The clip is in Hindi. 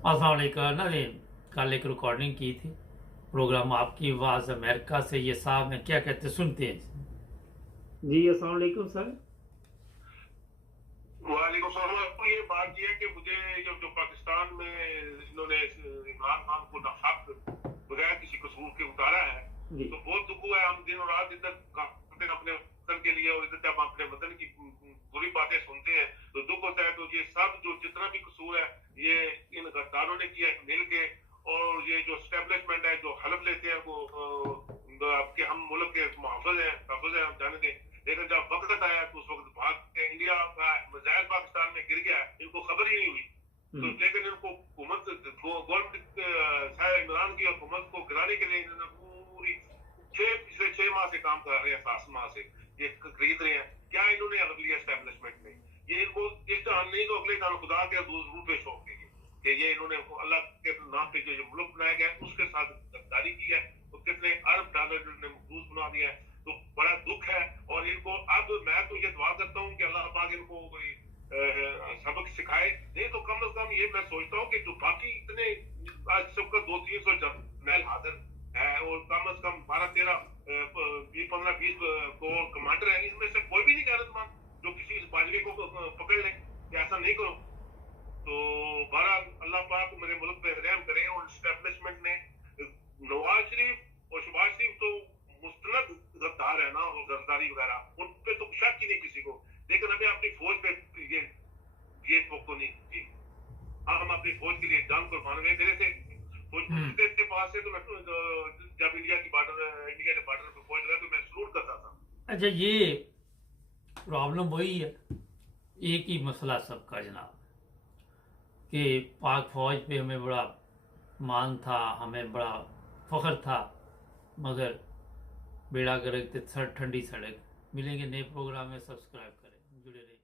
अस्सलाम वालेकुम। नाज़रीन, कल एक रिकॉर्डिंग की थी प्रोग्राम आपकी आवाज़ अमेरिका से। ये साहब हैं, क्या कहते सुनते हैं जी। अस्सलाम वालेकुम सर। वालेकुम सलाम। तो ये बात ये है कि मुझे जो पाकिस्तान में इन्होंने इमरान खान को नाहक बगैर किसी कसूर के उतारा है, तो बहुत दुख हुआ है। हम दिन और रात इधर काम अपने वतन के लिए, और इधर जब अपने वतन की बुरी बातें सुनते हैं तो दुख होता है। तो ये सब जो जितना भी कसूर है ये इन गद्दारों ने किया मिल के। और ये जो स्टैब्लिशमेंट है जो हलफ लेते हैं वो आपके हम मुल्क के मुहाफिज हैं, हम जाने दें। लेकिन जब वक्त आया तो उस वक्त भाग के इंडिया का मिसाइल पाकिस्तान में गिर गया, इनको खबर ही नहीं हुई। तो लेकिन इनको हुकूमत गवर्नमेंट इमरान की हुकूमत को गिराने के लिए इन्होंने पूरी पिछले 6 माह से काम कर रहे हैं, 7 माह से ये खरीद रहे हैं। क्या इन्होंने हलफ लिया एस्टेब्लिशमेंट में? ये इनको इस तरह नहीं तो अगले साल खुदा के जरूर पेश होंगे कि ये इन्होंने अल्लाह के नाम पे जो मुल्क बनाया गया उसके साथ गद्दारी की है। तो कितने अरब डॉलर ने मखसूस बना दिया है। तो बड़ा दुख है। और इनको अब मैं तो ये दुआ करता हूँ कि अल्लाह पाक इनको सबक सिखाए। नहीं तो कम से कम ये मैं सोचता हूँ कि जो बाकी इतने आज सबका 200-300 जर्नल हाजिर है और कम से कम 12-13 15-20 को कमांडर है, इसमें से कोई भी नहीं गैरतमंद जो किसी इस बाजरे को पकड़ ले कि ऐसा नहीं करो। तो बहरहाल अल्लाह पाक मेरे मुल्क पे रहम करे। और एस्टेब्लिशमेंट ने नवाज शरीफ और शहबाज शरीफ तो मुस्तनद गद्दार है ना, और जरदारी वगैरह उन पे तो शक ही नहीं किसी को। लेकिन हमें अपनी फौज पे ये तो नहीं की। हम अपनी फौज के लिए जान कुर्बान हुए। मेरे से फौज के पास से तो मैं जब इंडिया के बॉर्डर पे फौज लगा तो मैं सलूट करता था। अच्छा, ये प्रॉब्लम वही है, एक ही मसला सबका जनाब, कि पाक फौज पे हमें बड़ा मान था, हमें बड़ा फख्र था, मगर बेड़ा गर्क ते ठंडी सड़क। मिलेंगे नए प्रोग्राम में, सब्सक्राइब करें, जुड़े रहिए।